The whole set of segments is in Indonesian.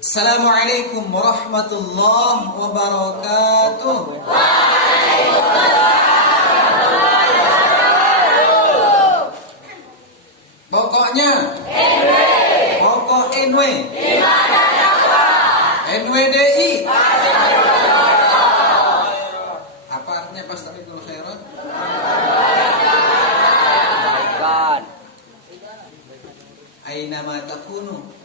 Assalamualaikum warahmatullahi wabarakatuh. Pokoknya pokok NW NWDI. Apa artinya Fastabiqul khairat? Aina ma takunu.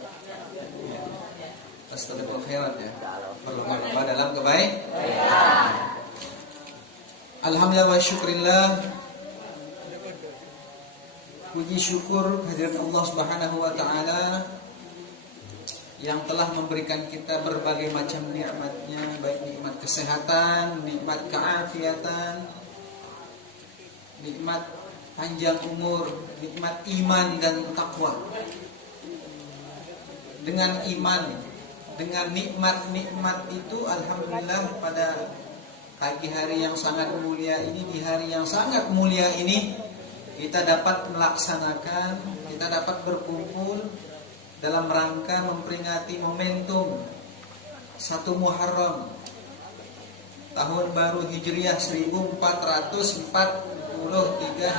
Fastabiqul khairat ya. Berlomba-lomba dalam kebaikan. Alhamdulillah wa syukrillah. Puji syukur kehadirat Allah Subhanahu wa taala yang telah memberikan kita berbagai macam nikmatnya, baik nikmat kesehatan, nikmat keafiatan, nikmat panjang umur, nikmat iman dan takwa. Dengan iman, dengan nikmat-nikmat itu alhamdulillah pada pagi hari yang sangat mulia ini, di hari yang sangat mulia ini, kita dapat melaksanakan, kita dapat berkumpul dalam rangka memperingati momentum 1 Muharram tahun baru Hijriah 1443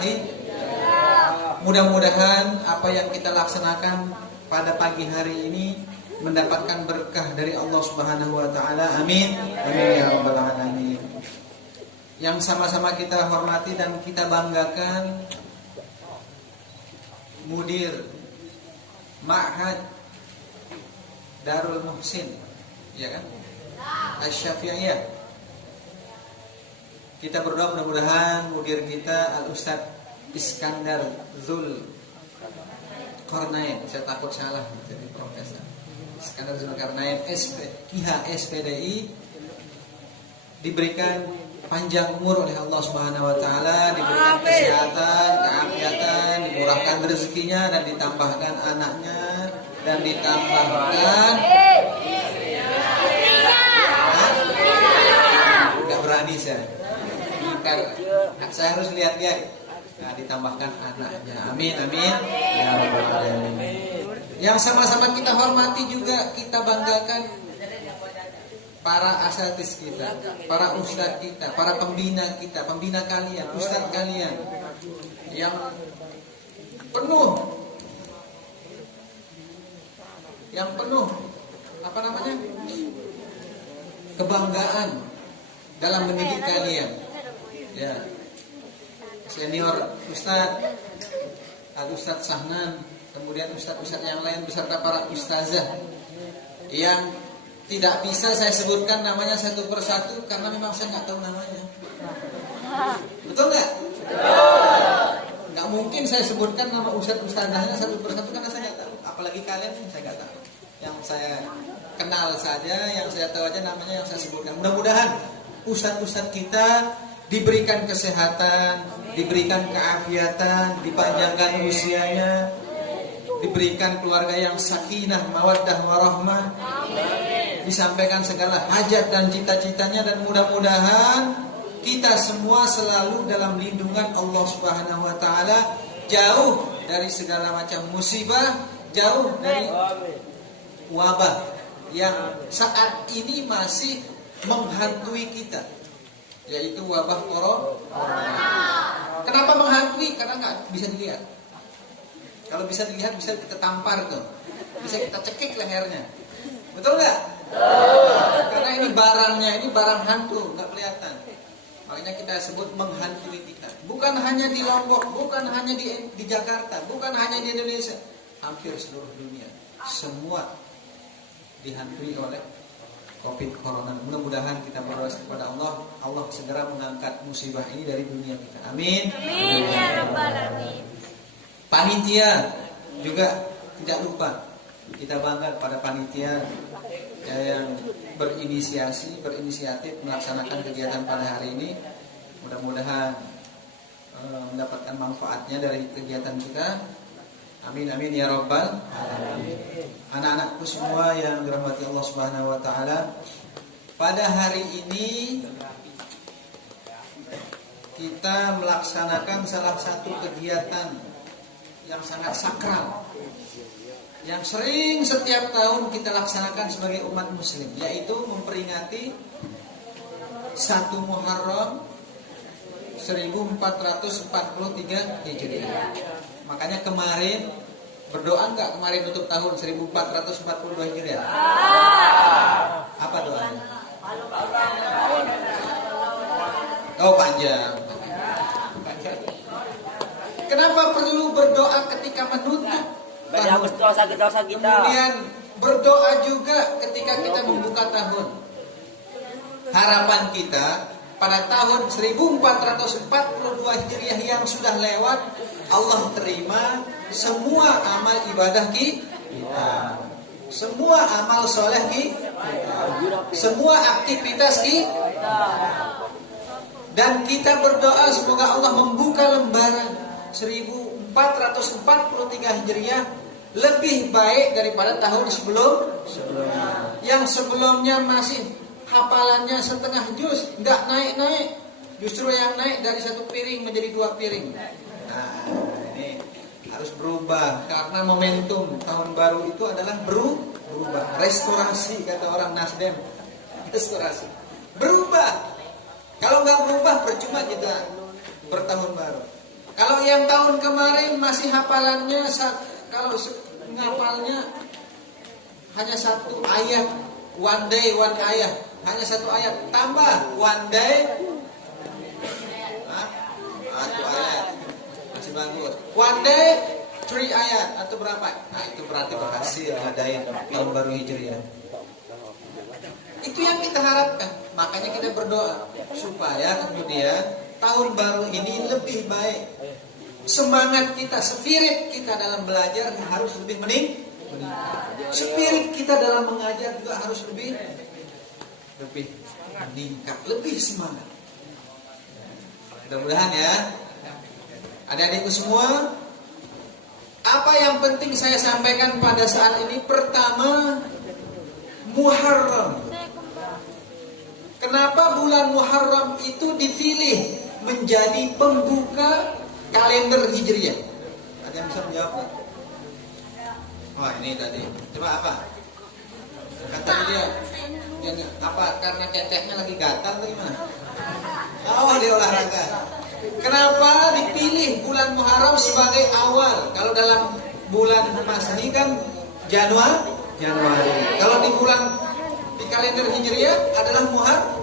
Hijriah. Mudah-mudahan apa yang kita laksanakan pada pagi hari ini mendapatkan berkah dari Allah Subhanahu wa taala. Amin. Amin ya rabbal alamin. Yang sama-sama kita hormati dan kita banggakan Mudir Ma'had Darul Muhsin, ya kan? Asy-Syafi'iyah. Kita berdoa mudah-mudahan mudir kita Al-Ustaz Iskandar Zul Qarnain, saya takut salah jadi profesor. Iskandar Zul Qarnain KIH SPDI diberikan panjang umur oleh Allah Subhanahu wa taala, diberikan kesehatan, keafiatan, dimurahkan rezekinya dan ditambahkan anaknya dan ditambahkan enggak berani saya. Saya harus lihat-lihat. Nah, ditambahkan anaknya. Amin amin ya rabbal alamin. Yang sama-sama kita hormati juga kita banggakan para asatiz kita, para ustadz kita, para pembina kita, pembina kalian, ustadz kalian yang penuh apa namanya? Kebanggaan dalam mendidik kalian. Ya. Senior ustadz Al-Ustadz Sahnan, kemudian ustadz-ustadz yang lain beserta para ustazah yang tidak bisa saya sebutkan namanya satu persatu karena memang saya nggak tahu namanya. Betul nggak? Nggak mungkin saya sebutkan nama ustadz-ustadzahnya satu persatu karena saya nggak tahu. Apalagi kalian saya nggak tahu. Yang saya kenal saja, yang saya tahu aja namanya yang saya sebutkan. Mudah-mudahan ustadz-ustadz kita diberikan kesehatan, diberikan keafiatan, dipanjangkan usianya, diberikan keluarga yang sakinah, mawaddah, warahmah, disampaikan segala hajat dan cita-citanya, dan mudah-mudahan kita semua selalu dalam lindungan Allah Subhanahu wa taala, jauh dari segala macam musibah, jauh dari wabah yang saat ini masih menghantui kita, yaitu wabah corona. Kenapa menghantui? Karena nggak bisa dilihat. Kalau bisa dilihat bisa kita tampar tuh, bisa kita cekik lehernya. Betul nggak? Karena ini barangnya, ini barang hantu, nggak kelihatan. Makanya kita sebut menghantui kita. Bukan hanya di Lombok, bukan hanya di Jakarta, bukan hanya di Indonesia, hampir seluruh dunia. Semua dihantui oleh COVID corona. Mudah-mudahan kita berdoa kepada Allah, Allah segera mengangkat musibah ini dari dunia kita. Amin. Amin ya rabbal alamin. Panitia juga tidak lupa, kita bangga pada panitia yang berinisiatif melaksanakan kegiatan pada hari ini. Mudah-mudahan mendapatkan manfaatnya dari kegiatan kita. Amin amin ya rabbal alamin. Anak-anakku semua yang dirahmati Allah Subhanahu wa taala, pada hari ini kita melaksanakan salah satu kegiatan yang sangat sakral, yang sering setiap tahun kita laksanakan sebagai umat muslim, yaitu memperingati 1 Muharram 1443 Hijriah. Makanya kemarin berdoa nggak kemarin untuk tahun 1442 Hijriah? Apa doanya? Oh, panjang. Kenapa perlu berdoa ketika menutup tahun? Dosa kita. Kemudian berdoa juga ketika kita membuka tahun. Harapan kita pada tahun 1442 Hijriah yang sudah lewat, Allah terima semua amal ibadah kita, semua amal soleh kita, semua aktivitas kita. Dan kita berdoa semoga Allah membuka lembaran 1443 Hijriah lebih baik daripada tahun sebelumnya. Yang sebelumnya masih hafalannya setengah juz, nggak naik-naik. Justru yang naik dari 1 piring menjadi 2 piring. Nah, ini harus berubah karena momentum tahun baru itu adalah berubah. Restorasi kata orang Nasdem. Restorasi. Berubah. Kalau nggak berubah percuma kita bertahun baru. Kalau yang tahun kemarin masih hafalannya, kalau ngapalnya hanya 1 ayat, one day one ayat, hanya 1 ayat, tambah one day, 1 ayat, masih bagus. One day 3 ayat atau berapa? Nah itu berarti berhasil ngadain tahun baru Hijriah. Itu yang kita harapkan. Makanya kita berdoa supaya kemudian tahun baru ini lebih baik. Semangat kita, spirit kita dalam belajar harus lebih meningkat. Spirit kita dalam mengajar juga harus lebih meningkat, lebih semangat. Mudah-mudahan ya, adik-adikku semua, apa yang penting saya sampaikan pada saat ini, pertama, Muharram. Kenapa bulan Muharram itu dipilih menjadi pembuka kalender Hijriah? Ada yang bisa menjawab nggak? Wah ini tadi, coba apa? Kata dia apa? Karena keteknya lagi gatal atau gimana? Oh dia olahraga. Kenapa dipilih bulan Muharram sebagai awal? Kalau dalam bulan Masehi kan Januari. Kalau di bulan di kalender Hijriah adalah Muharram.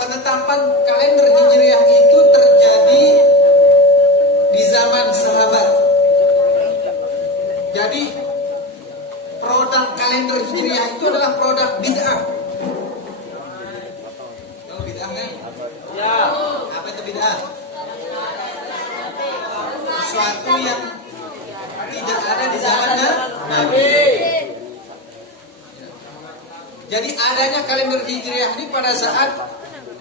Penetapan kalender Hijriah itu terjadi di zaman sahabat. Jadi produk kalender Hijriah itu adalah produk bid'ah. Tahu bid'ah kan? Ya. Apa itu bid'ah? Sesuatu yang tidak ada di zamannya Nabi. Jadi adanya kalender Hijriah ini pada saat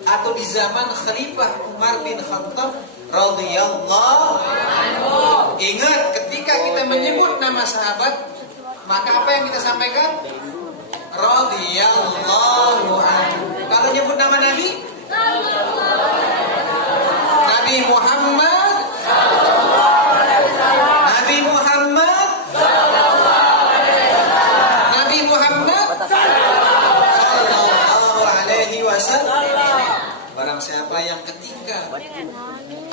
atau di zaman Khalifah Umar bin Khattab radhiyallahu anhu. Ingat ketika kita menyebut nama sahabat, maka apa yang kita sampaikan? Radhiyallahu anhu. Kalau nyebut nama Nabi? Nabi Muhammad. Nabi Muhammad. Nabi Muhammad sallallahu alaihi wasallam. Barang siapa yang ketika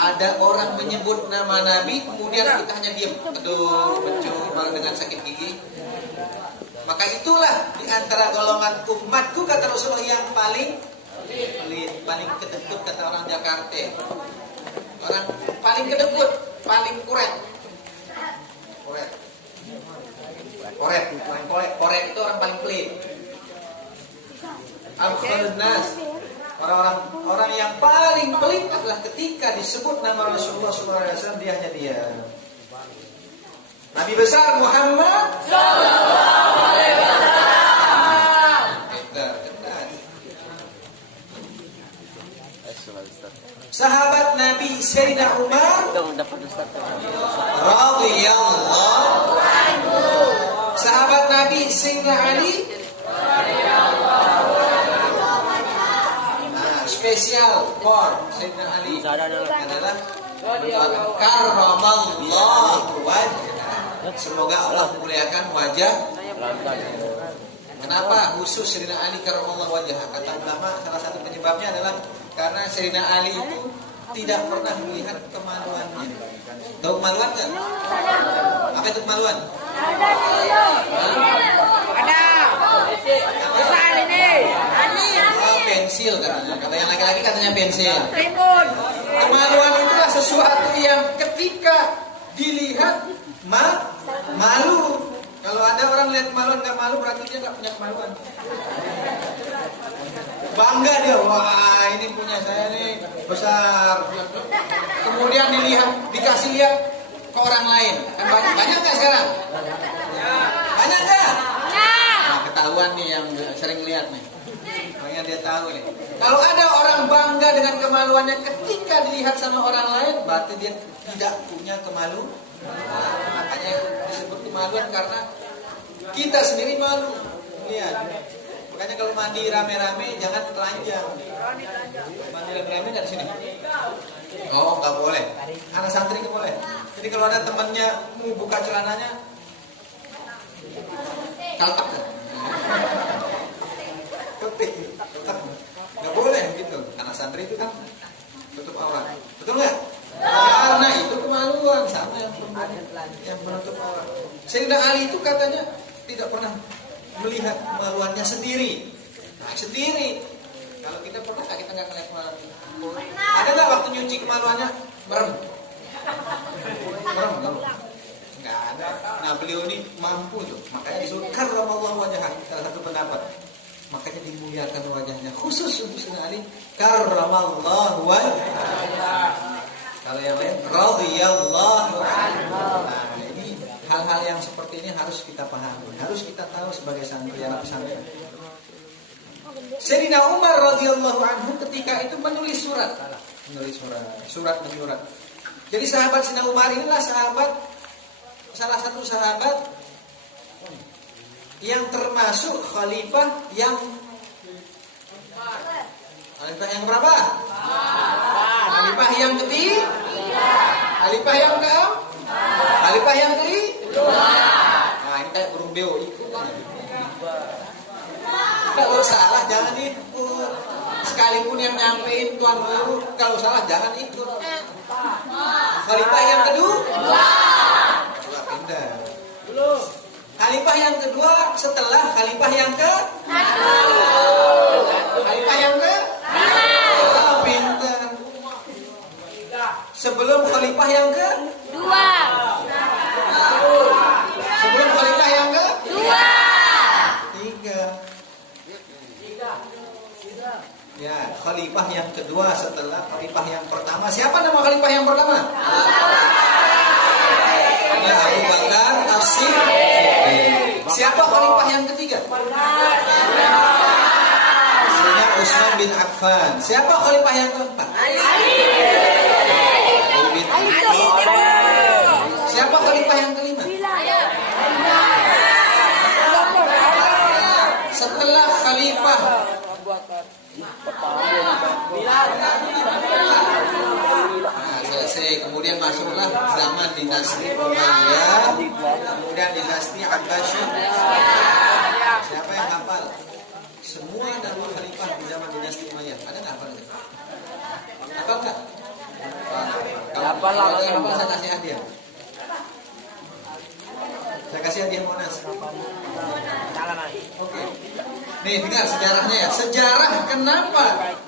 ada orang menyebut nama Nabi kemudian kita hanya diam, aduh, mencuri malah dengan sakit gigi, maka itulah di antara golongan umatku kata Rasulullah yang paling kedekut kata orang Jakarta. Orang paling kedekut, paling koret itu orang paling pelit. Abkhulun nas. Orang yang paling pelit adalah ketika disebut nama Rasulullah SAW dia hanya diam. Nabi besar Muhammad sallallahu alaihi wasallam. Sahabat Nabi Sayyidina Umar radhiyallahu anhu. Sahabat Nabi Sayyidina Ali spesial for Sayyidina Ali adalah mendoakan karramallahu wajhah. Semoga Allah memuliakan wajah. Kenapa khusus Sayyidina Ali karramallahu wajhah? Kata ulama salah satu penyebabnya adalah karena Sayyidina Ali itu tidak pernah melihat kemaluannya. Tahu kemaluan nggak? Apa itu kemaluan? Oh, pensil katanya. Kata yang laki-laki katanya pensil. Kemaluan itulah sesuatu yang ketika dilihat malu. Kalau ada orang lihat kemaluan nggak malu, berarti dia nggak punya kemaluan. Bangga dia, wah ini punya saya nih besar. Kemudian dikasih lihat ke orang lain. Kan banyak nggak sekarang? Banyak nggak? Nah, ketahuan nih yang sering lihat nih. Makanya dia tahu nih. Kalau ada orang bangga dengan kemaluannya ketika dilihat sama orang lain, berarti dia tidak punya kemaluan. Makanya disebut kemaluan karena kita sendiri malu. Lihat. Makanya kalau mandi rame-rame jangan telanjang. Mandi rame-rame dari sini. Oh, nggak boleh. Anak santri nggak boleh. Jadi kalau ada temannya mau buka celananya, kaltak. Nggak boleh gitu. Anak santri itu kan tutup aurat. Betul nggak? Karena itu kemaluan sama yang menutup aurat. Sayyidina Ali itu katanya tidak pernah melihat kemaluannya sendiri. Nah, sendiri. Kalau kita pernah kita nggak ngeliat kemaluan. Ada nggak waktu nyuci kemaluannya merem? Merem nggak ada. Nah beliau ini mampu tuh. Makanya disuruh karramallahu wajhah. Salah satu pendapat. Makanya dimuliakan wajahnya. Khusus untuk Sayyidina Ali karramallahu wajhah. Kalau yang lain radhiyallahu anhu. Nah ini hal-hal yang seperti ini harus kita pahami, harus kita tahu sebagai santri anak pesantren. Sayyidina Umar radhiyallahu anhu ketika itu menulis surat. Jadi sahabat Sayyidina Umar inilah salah satu sahabat yang termasuk khalifah yang berapa? Khalifah yang ketiga. Khalifah yang keempat. Khalifah yang kedua. Nah, ini kayak burung beo ikut. Kalau salah jangan ikut. Sekalipun yang nyampein tuan guru, kalau salah jangan ikut. Khalifah yang kedua pindah. Khalifah yang kedua setelah khalifah yang Khalifah yang pintar. Sebelum khalifah yang kedua. Sebelum khalifah yang tiga. Ya, khalifah yang kedua setelah khalifah yang pertama. Siapa nama khalifah yang pertama? Ada Abu Bakar As-Siddiq. Siapa khalifah yang ketiga? Sayyidina Utsman bin Affan. Siapa khalifah yang keempat? Siapa khalifah yang kelima? Setelah khalifah selesai, kemudian masuklah zaman dinasti Umayyah, kemudian dinasti Abbasiyah. Siapa yang hafal semua nama khalifah di zaman dinasti Umayyah? Ada nggak hafal? Hafal nggak? Kalau hafal saya kasih hadiah. Saya kasih hadiah Monas. Oke. Nih dengar sejarahnya ya. Sejarah kenapa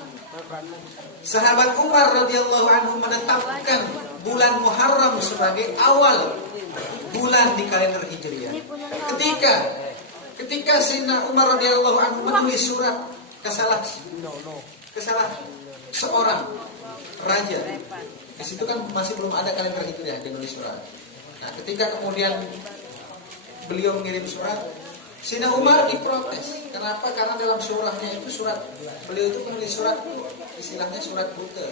sahabat Umar radhiyallahu anhu menetapkan bulan Muharram sebagai awal bulan di kalender Hijriah. Ketika Sayyidina Umar radhiyallahu anhu menulis surat ke salah seorang raja. Di situ kan masih belum ada kalender Hijriah, dia menulis surat. Nah, ketika kemudian beliau mengirim surat, Sayyidina Umar diprotes. Kenapa? Karena dalam surahnya itu beliau itu menulis surat istilahnya surat buta.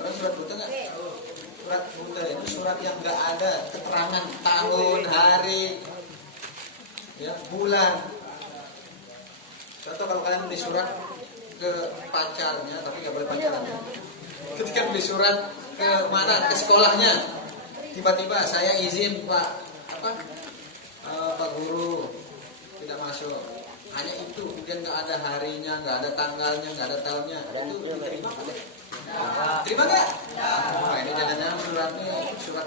Terus surat buta nggak? Surat buta itu surat yang nggak ada keterangan tahun, hari, ya, bulan. Contoh kalau kalian menulis surat ke pacarnya, tapi nggak boleh pacaran. ketika beli surat ke mana, ke sekolahnya, tiba-tiba saya izin Pak Pak Guru tidak masuk, hanya itu, kemudian nggak ada harinya, nggak ada tanggalnya, nggak ada tahunnya, itu diterima boleh? Terima nggak? Nah, ini jangan-jangan surat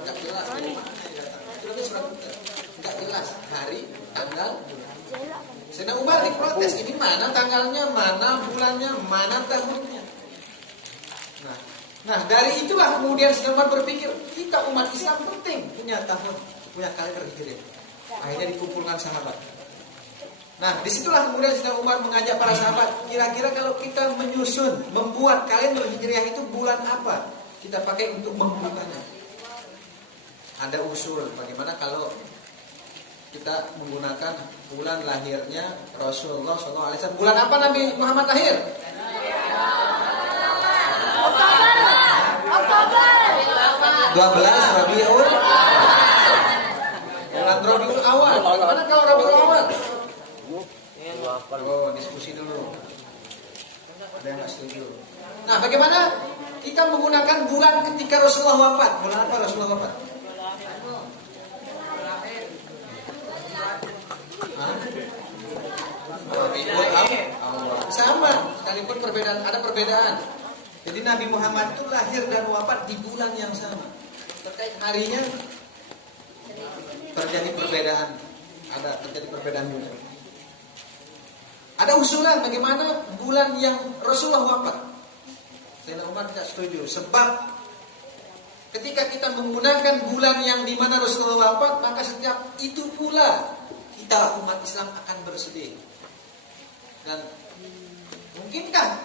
nggak jelas dari mana ya? Suratnya surat nggak jelas, hari, tanggal. Sayyidina Umar diprotes, ini mana tanggalnya, mana bulannya, mana tahunnya. Nah dari itulah kemudian Sayyidina Umar berpikir, kita umat Islam penting punya tahun, punya kalender hijriah. Akhirnya dikumpulkan sahabat. Nah disitulah kemudian Sayyidina Umar mengajak para sahabat, kira-kira kalau kita menyusun, membuat kalender hijriah itu bulan apa kita pakai untuk membukanya. Ada usul bagaimana kalau kita menggunakan bulan lahirnya Rasulullah SAW. Bulan apa Nabi Muhammad lahir? Oktober. 12 Rabiul. Bulan Rabiul Awal. Bagaimana kalau Rabiul Awal? Oh, diskusi dulu. Ada yang nggak setuju? Nah, bagaimana kita menggunakan bulan ketika Rasulullah wafat? Bulan apa Rasulullah wafat? Sama, sekalipun ada perbedaan. Jadi Nabi Muhammad itu lahir dan wafat di bulan yang sama. Terkait harinya terjadi perbedaan juga. Ada usulan bagaimana bulan yang Rasulullah wafat. Sayyidina Umar tidak setuju, sebab ketika kita menggunakan bulan yang dimana Rasulullah wafat, maka setiap itu pula kita umat Islam akan bersedih. Dan mungkinkah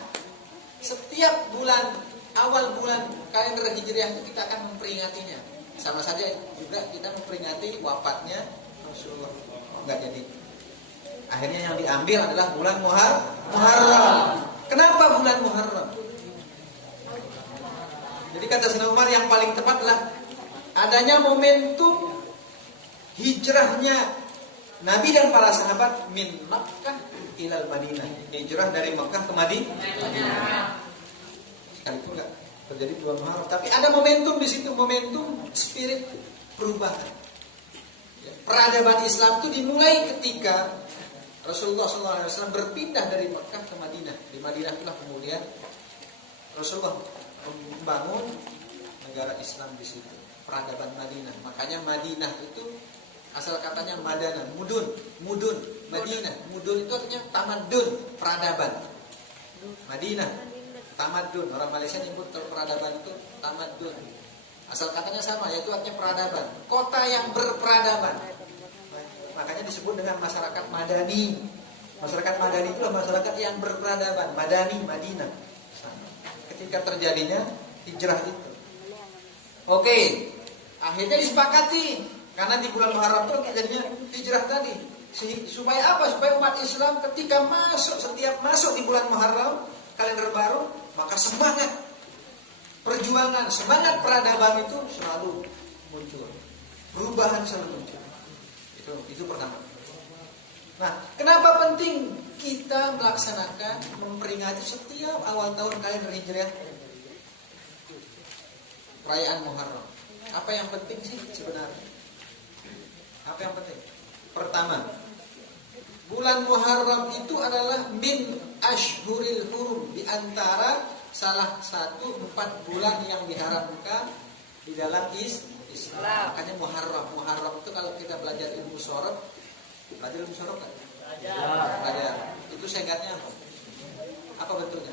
setiap bulan, awal bulan kalender hijriah itu kita akan memperingatinya? Sama saja juga kita memperingati wafatnya Rasulullah. Enggak jadi. Akhirnya yang diambil adalah bulan Muharram. Kenapa bulan Muharram? Jadi kata Sayyidina Umar yang paling tepat adalah adanya momentum hijrahnya Nabi dan para sahabat min Makkah ilal Madinah. Hijrah dari Makkah ke Madinah. Sekalipun enggak terjadi bulan Muharram, tapi ada momentum di situ, momentum spirit perubahan. Peradaban Islam itu dimulai ketika Rasulullah SAW berpindah dari Makkah ke Madinah. Di Madinah itulah kemudian Rasulullah membangun negara Islam di situ. Peradaban Madinah. Makanya Madinah itu asal katanya Madana, mudun, Madinah. Mudun itu artinya tamadun, peradaban. Madinah, tamadun. Orang Malaysia nyebut peradaban itu tamadun. Asal katanya sama, yaitu artinya peradaban. Kota yang berperadaban. Makanya disebut dengan masyarakat Madani. Masyarakat Madani itulah masyarakat yang berperadaban. Madani, Madinah. Ketika terjadinya hijrah itu. Oke, akhirnya disepakati. Karena di bulan Muharram itu terjadinya hijrah tadi. Supaya apa? Supaya umat Islam ketika setiap masuk di bulan Muharram, kalender baru, maka semangat perjuangan, semangat peradaban itu selalu muncul. Perubahan selalu muncul. Itu pertama. Nah, kenapa penting kita melaksanakan, memperingati setiap awal tahun kalender hijriah perayaan Muharram? Apa yang penting sih sebenarnya? Apa yang penting? Pertama, bulan Muharram itu adalah min ashhuril hurum, di antara salah satu 4 bulan yang diharamkan di dalam Islam. Makanya Muharram itu kalau kita belajar ilmu sorab, belajar ilmu sorab kan? Belajar. Itu singkatnya apa? Apa bentuknya?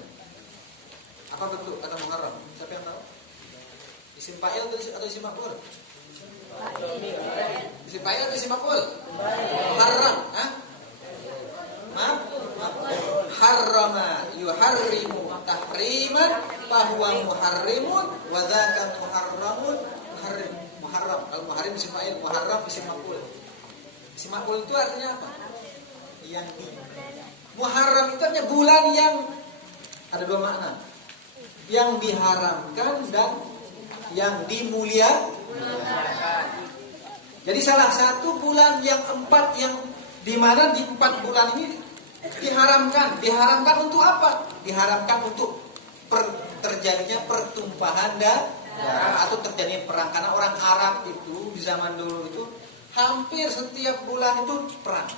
Apa bentuk kata Muharram? Siapa yang tahu? Isim fa'il atau isim maf'ul? Isim fa'il atau isim maf'ul? Muharram, harrama yuharrimu tahriman fahuwa muharrimun wa dzaka muharramun muharram. Kalau muharrim isim fa'il, muharram isim maf'ul. Isim maf'ul itu artinya apa? Muharram itu artinya bulan yang ada 2 makna. Yang diharamkan dan yang dimuliakan. Jadi salah satu bulan yang 4 yang di mana di 4 bulan ini diharamkan. Diharamkan untuk apa? Diharamkan untuk terjadinya pertumpahan darah atau terjadinya perang. Karena orang Arab itu di zaman dulu itu hampir setiap bulan itu perang.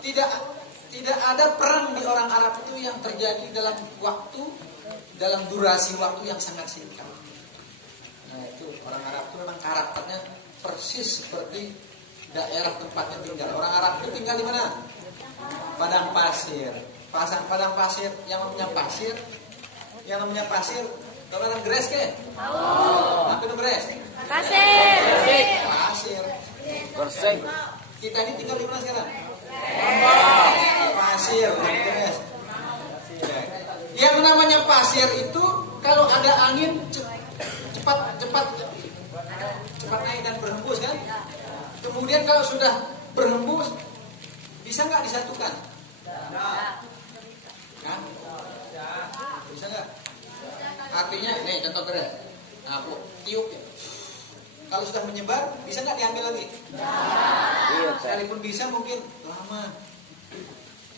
Tidak ada perang di orang Arab itu yang terjadi dalam durasi waktu yang sangat singkat. Nah itu orang Arab itu memang karakternya persis seperti daerah tempatnya tinggal. Orang Arab itu tinggal di mana? Padang pasir. Padang pasir yang namanya pasir. Kalau orang gres ke? Apa itu gres? Pasir. Pasir. Kita ini tinggal di mana sekarang? Pasir, gres. Yang namanya pasir itu kalau ada angin cepat naik dan berhembus kan? Kemudian kalau sudah berhembus bisa nggak disatukan? Kan? Bisa nggak? Artinya, nih contoh keren. Nah, aku tiup ya. Kalau sudah menyebar, bisa nggak diambil lagi? Sekalipun bisa mungkin lama.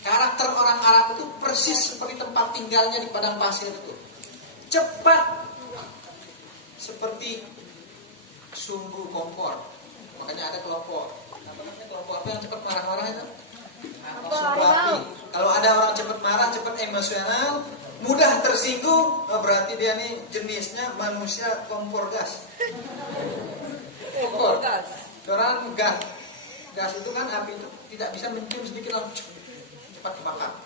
Karakter orang Arab itu persis seperti tempat tinggalnya di padang pasir itu. Cepat. Seperti sumbu kompor. Makanya ada kelompok. Namanya kelompok apa yang cepat marah-marah itu? Sumbu api. Kalau ada orang cepat marah, cepat emosional, mudah tersinggung, berarti dia nih jenisnya manusia kompor gas. Kompor gas. Karena gas itu kan api itu tidak bisa mencium sedikit langsung cepat kebakar.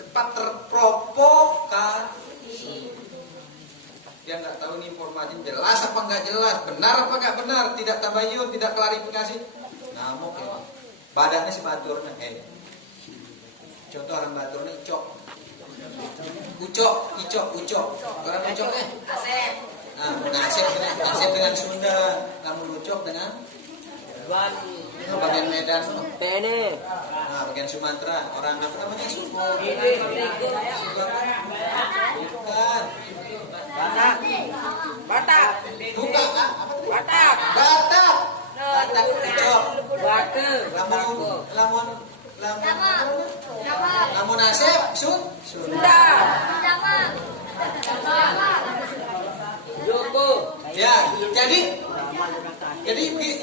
Cepat terprovokasi. Dia nggak tahu ini informasi jelas apa nggak jelas, benar apa nggak benar, tidak tabayun, tidak klarifikasi, ngamuk ya. Badannya si baturnya, contoh orang baturnya ucok, orang ucok Asep dengan Sunda, namun ucok dengan bagian Medan, bagian Sumatera, orang apa namanya bukan. Batak. Bukan Batak. Ucok. Lamun Asep Sunda. Ya, jadi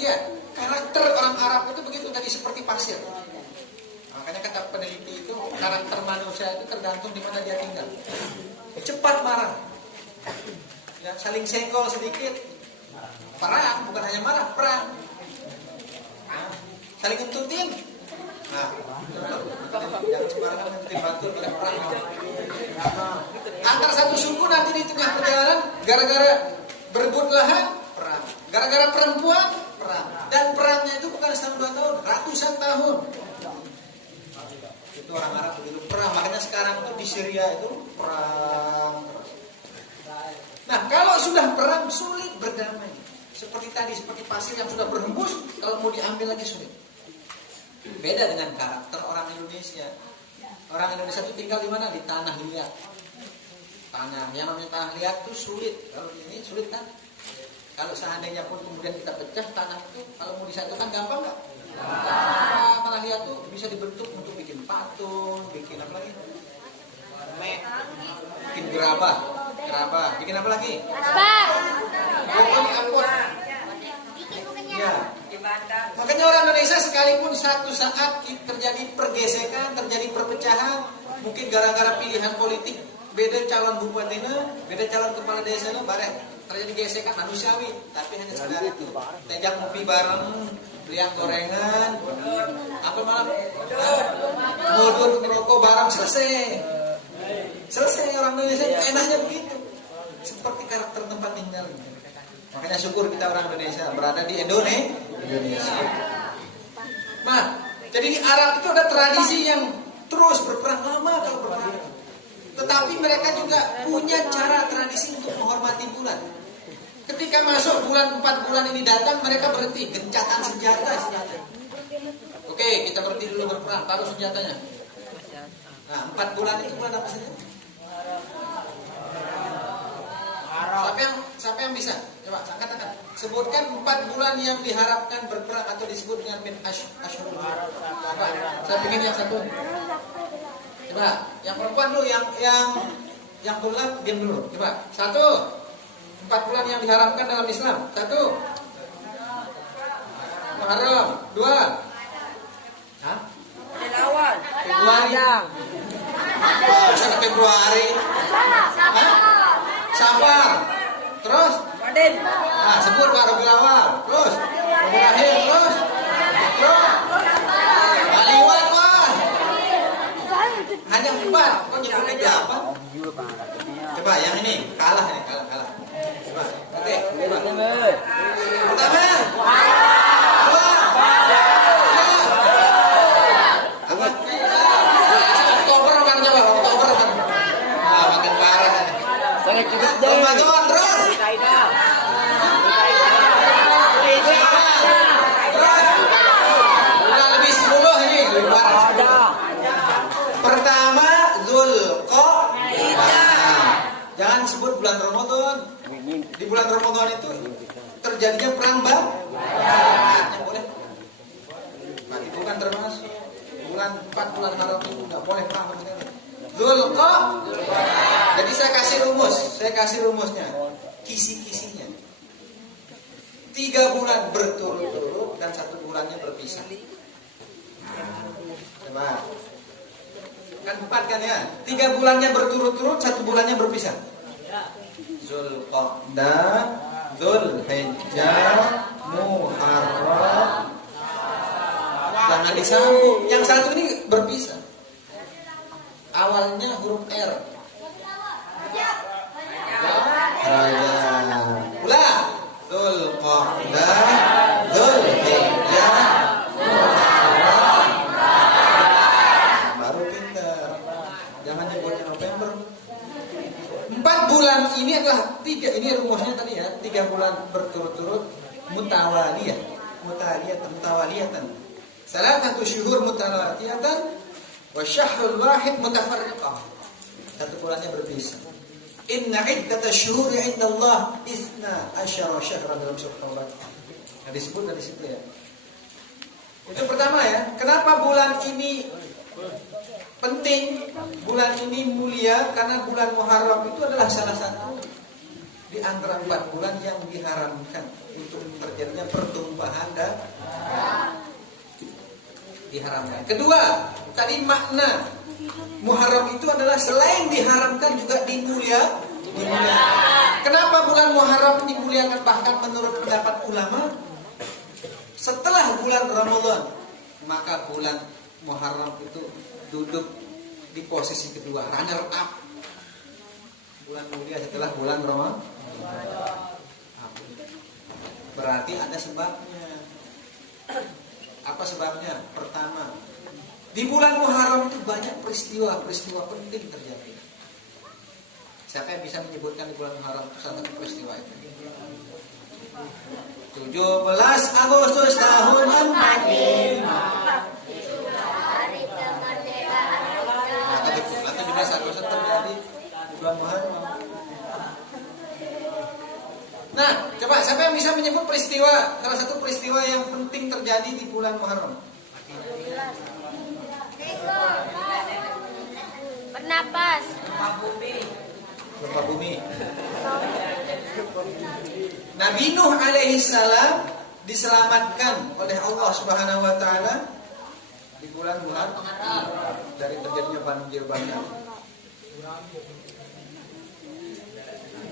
ya karakter orang Arab itu begitu tadi seperti pasir. Makanya kata peneliti itu karakter manusia itu tergantung di mana dia tinggal. Cepat marah. Ya, saling senggol sedikit. Perang, bukan hanya marah, perang. Saling untutin. Nah, yang sembarangan untutin batu pada perang. Antar satu suku nanti di tengah perjalanan gara-gara berebut lahan, perang. Gara-gara perempuan, perang. Dan perangnya itu bukan setahun 2 tahun, ratusan tahun. Itu orang Arab begitu perang. Makanya sekarang tuh di Syria itu perang. Nah, kalau sudah perang sulit berdamai. Seperti tadi, seperti pasir yang sudah berhembus, kalau mau diambil lagi sulit. Beda dengan karakter orang Indonesia. Orang Indonesia itu tinggal di mana? Di tanah liat. Tanah, yang namanya tanah liat itu sulit. Kalau ini sulit kan? Kalau seandainya pun kemudian kita pecah tanah itu, kalau mau disatukan gampang nggak? Tanah liat itu bisa dibentuk untuk bikin patung, bikin apa lagi? Bikin gerabah, bikin apa lagi? Pokoknya apa? Ya. Makanya orang Indonesia sekalipun satu saat terjadi pergesekan, terjadi perpecahan, mungkin gara-gara pilihan politik, beda calon bupatinya, beda calon kepala desa, bareng terjadi gesekan manusiawi, tapi hanya sekedar itu. Tejak ngopi bareng, belian gorengan, apa malam? Modul ngerokok bareng, selesai orang Indonesia enaknya begitu. Seperti karakter tempat tinggal. Makanya syukur kita orang Indonesia berada di Indonesia. Nah, jadi di Arab itu ada tradisi yang terus berperang lama kalau berperang. Tetapi mereka juga punya cara tradisi untuk menghormati bulan. Ketika masuk bulan 4 bulan ini datang, mereka berhenti gencatan senjata. Oke, kita berhenti dulu berperang, taruh senjatanya. Nah, 4 bulan itu bulan apa saja? Siapa yang bisa? Coba katakan. Sebutkan 4 bulan yang diharapkan berperang atau disebut dengan min asyhurul hurum. Saya ingin yang satu. Coba, yang perempuan dulu, yang Yang bulan diam dulu. Coba. 1. 4 bulan yang diharamkan dalam Islam. 1. Muharram. 2. Hah? Relawan. Februari. Masa Februari? Hah? Safar. Terus? Ramadhan. Nah, sebut Pak Rabiul Awal. Terus? Rabiul Akhir. Terus? Liwat wah. Hanya 4. Kok nyebutnya 8? Coba yang ini kalah ini, kalah. Coba. Oke, coba. Pertama. Apa? Oktober kan coba, Oktober kan. Ah, makin parah. Ramadan terus. Udah lebih 10 ini, lebih parah. Pertama Zulqa'dah. Jangan sebut bulan Ramadan. Di bulan Ramadan itu terjadinya perang Badar. Yang boleh. Nah, itu kan termasuk bulan 4 bulan haram itu nggak boleh perang Badar. Zulqa'dah. Jadi saya kasih rumusnya. Kisi-kisinya. 3 bulan berturut-turut dan 1 bulannya berpisah. Coba. Kan 4 kan ya? 3 bulannya berturut-turut, 1 bulannya berpisah. Zulqa'dah, Dzulhijjah, Muharram. Jangan disambung. Yang satu ini berpisah. Awalnya huruf R. Ulang. Zulqa'dah, Dzulhijjah, Muharram. Baru pintar. Jangan nyebutnya November. 4 bulan ini adalah 3. Ini rumusnya tadi ya. 3 bulan berturut-turut mutawaliyatan. Salah satu syuhur mutawaliyatan wa syahrul wahid mutafarriqah. 1 bulannya berpisah. Inna iddatash syuhuri 'indallah 12 syahran dalam surah Taubat. Nah, disebut dari situ ya. Itu pertama ya. Kenapa bulan ini penting? Bulan ini mulia karena bulan Muharram itu adalah salah satu di antara 4 bulan yang diharamkan untuk terjadinya pertumpahan darah. Diharamkan. Kedua, tadi makna Muharram itu adalah selain diharamkan juga dimuliakan. Kenapa bulan Muharram dimuliakan? Bahkan menurut pendapat ulama, setelah bulan Ramadan, maka bulan Muharram itu duduk di posisi kedua, runner up. Bulan mulia setelah bulan Ramadan. Berarti ada sebabnya. Apa sebabnya? Pertama, di bulan Muharram itu banyak peristiwa penting terjadi. Siapa yang bisa menyebutkan di bulan Muharram itu satu peristiwa itu? 17 Agustus tahun 45. Nah, kebetulan 17 Agustus terjadi di bulan Muharram. Nah, coba siapa yang bisa menyebut peristiwa, salah satu peristiwa yang penting terjadi di bulan Muharram? Bernapas. Gempa bumi. Nabi Nuh alaihi salam diselamatkan oleh Allah Subhanahu wa taala di bulan Muharram dari terjadinya banjir bandang.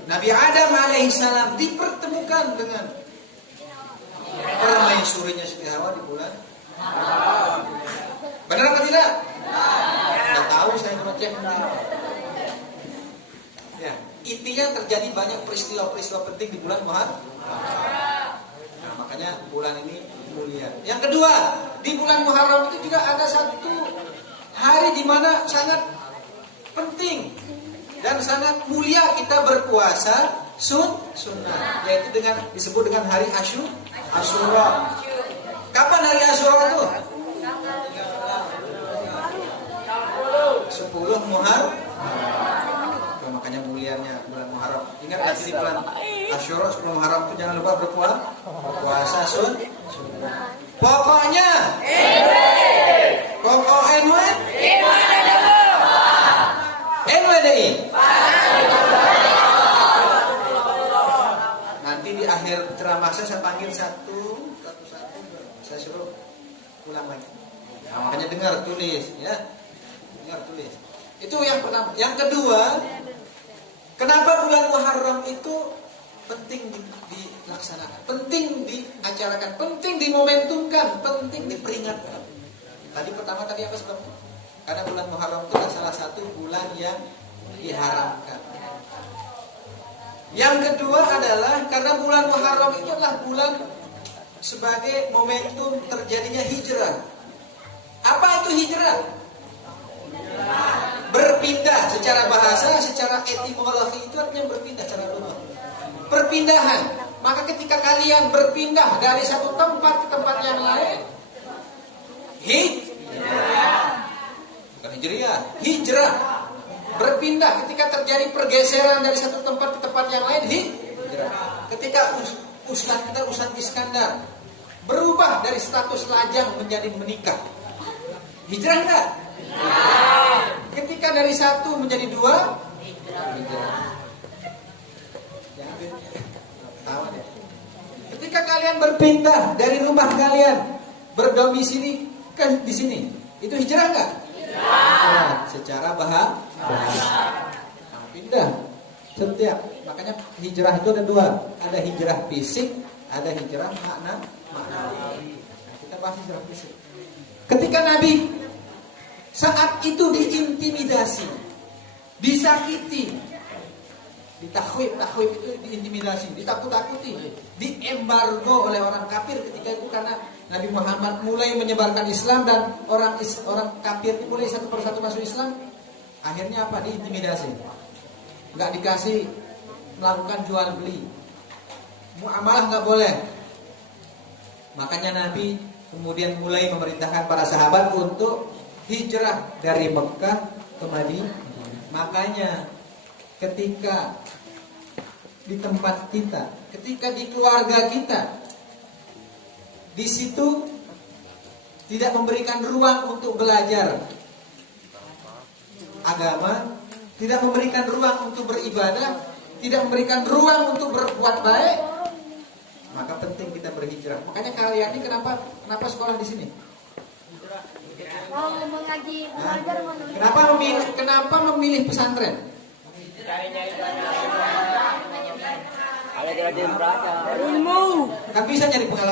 Nabi Adam alaihi salam dipertemukan dengan permaisurinya Siti Hawa di bulan. Benar atau tidak? Nggak tahu, saya cuma cek. Ya, intinya terjadi banyak peristiwa-peristiwa penting di bulan Muharram. Nah, makanya bulan ini mulia. Yang kedua, di bulan Muharram itu juga ada satu hari di mana sangat penting dan sangat mulia kita berpuasa sunnah, yaitu disebut dengan hari Asyura. Kapan hari Asyura itu? 10 Muharram. Makanya mulianya bulan Muharram. Ingat nanti di bulan Asyura 10 Muharram itu jangan lupa berpuasa sunnah. Pokoknya pokok NWDI ulang lagi. Nah, makanya dengar, tulis, ya. Dengar, tulis. Itu yang pertama. Yang kedua, kenapa bulan Muharram itu penting dilaksanakan, penting diacarakan, penting dimomentumkan, penting diperingatkan. Tadi pertama tadi apa sebabnya? Karena bulan Muharram itu adalah salah satu bulan yang diharamkan. Yang kedua adalah karena bulan Muharram itu adalah bulan sebagai momentum terjadinya hijrah. Apa itu hijrah? Berpindah secara bahasa, secara etimologi itu artinya berpindah secara lugas. Perpindahan. Maka ketika kalian berpindah dari satu tempat ke tempat yang lain, bukan hijriah, hijrah. Berpindah ketika terjadi pergeseran dari satu tempat ke tempat yang lain, hijrah. Ketika Ustadz kita Ustadz Iskandar berubah dari status lajang menjadi menikah, hijrah enggak? Ketika dari satu menjadi dua, hijrah. Ketika kalian berpindah dari rumah kalian berdomisili ke di sini, itu hijrah enggak? Hijrah. Secara bahasa. Pindah setiap. Makanya hijrah itu ada dua, ada hijrah fisik, ada hijrah makna. Nah, kita bahas hijrah fisik. Ketika Nabi saat itu diintimidasi, disakiti, ditakwib itu diintimidasi, ditakut-takuti, diembargo oleh orang kafir ketika itu karena Nabi Muhammad mulai menyebarkan Islam dan orang kafir mulai satu persatu masuk Islam. Akhirnya apa? Diintimidasi, nggak dikasih melakukan jual beli, muamalah nggak boleh. Makanya Nabi kemudian mulai memerintahkan para sahabat untuk hijrah dari Mekah ke Madinah. Makanya ketika di tempat kita, ketika di keluarga kita, di situ tidak memberikan ruang untuk belajar agama, tidak memberikan ruang untuk beribadah, tidak memberikan ruang untuk berbuat baik, maka penting kita berhijrah. Makanya kalian ini kenapa sekolah di sini? Mau mengaji, belajar, menulis. Kenapa memilih pesantren? Ada ilmu. Kan bisa nyari pengalaman.